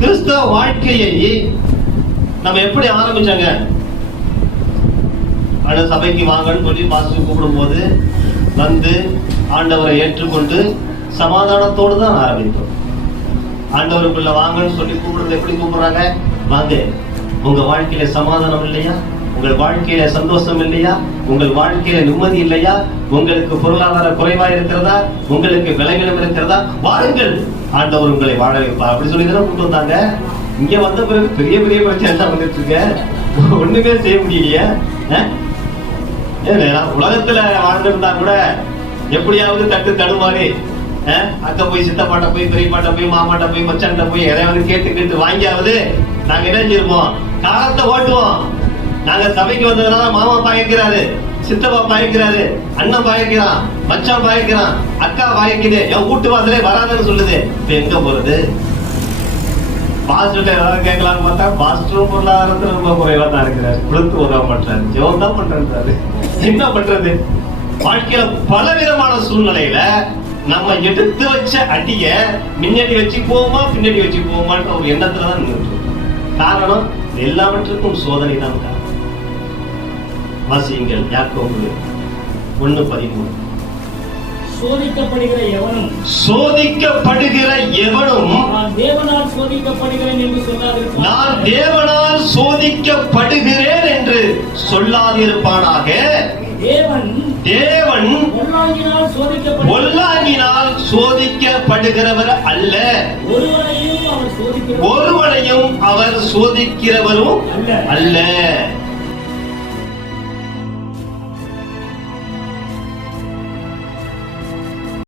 கிறிஸ்தவ வாழ்க்கையை நம்ம எப்படி ஆரம்பிச்சாங்க? சபைக்கு வாங்கன்னு சொல்லி பாஸ்டர் கூப்பிடும் போது வந்து ஆண்டவரை ஏற்றுக்கொண்டு சமாதானத்தோடு தான் ஆரம்பித்தோம். ஆண்டவருக்குள்ள வாங்கன்னு சொல்லி கூப்பிடுறது எப்படி கூப்பிடுறாங்க? வாங்க. உங்க வாழ்க்கையில சமாதானம் இல்லையா? உங்கள் வாழ்க்கையில சந்தோஷம் இல்லையா? உங்கள் வாழ்க்கையில நிம்மதி இல்லையா? உங்களுக்கு பொருளாதார குறைவா இருக்கிறதா? உங்களுக்கு விளைவினம் இருக்கிறதா? வாருங்கள், ஆண்டவர் உங்களை வாழ வைப்பார் அப்படி சொல்லி தானே கூப்பிட்டு வந்தாங்க. இங்க வந்த பிறகு பெரிய பெரிய பிரச்சனை எல்லாம் வந்துட்டு இருக்க, ஒண்ணுமே செய்ய முடியலையா? உலகத்துல வாழ்ந்திருந்தா கூட எப்படியாவது தட்டு தடுமாறி அக்க போய் சித்தப்பாட்ட போய் பெரியப்பாட்ட போய் மாமாட்ட போய் மச்சான்ட்ட போய் எதையாவது கேட்டு வாங்கியாவது நாங்க என்ன செய்வோம்? காலத்தை ஓட்டுவோம். நாங்க சபைக்கு வந்ததுனால மாமா பாய்க்கிறாரு, சித்தப்பா பாய்க்கிறாரு, அண்ணன் பாய்க்கிறான், மச்சான் பாய்க்கிறான், அக்கா பாய்க்குது, என் வீட்டு வாசலே வராதுன்னு சொல்லுது. இப்ப எங்க போறது? பாஸ்டர் ஏதாவது கேட்கலாம்னு பார்த்தா பாஸ்டரும் பொருளாதாரத்துல ரொம்ப குறைவா தான் இருக்கிறாரு, கொடுத்து உதவ மாட்டாரு, ஜெபம் தான் பண்றாரு. என்ன பண்றது? வாழ்க்கையில பல விதமான சூழ்நிலையில நம்ம எடுத்து வச்ச அடிய முன்னாடி வச்சு போவோமா பின்னாடி வச்சு போவோமான்ற ஒரு எண்ணத்துலதான் நின்று. காரணம் எல்லாவற்றுக்கும் சோதனை தான் காரணம். வாசியுங்கள் யாக்கோபு 1:13. சோதிக்கப்படுகிற எவனும் நான் தேவனால் சோதிக்கப்படுகிறேன் என்று சொல்லாதிருப்பானாக. தேவன் பொல்லாங்கினால் சோதிக்கப்படுகிறவர் அல்ல, ஒருவனையும் அவர் சோதிக்கிறவரும் அல்ல.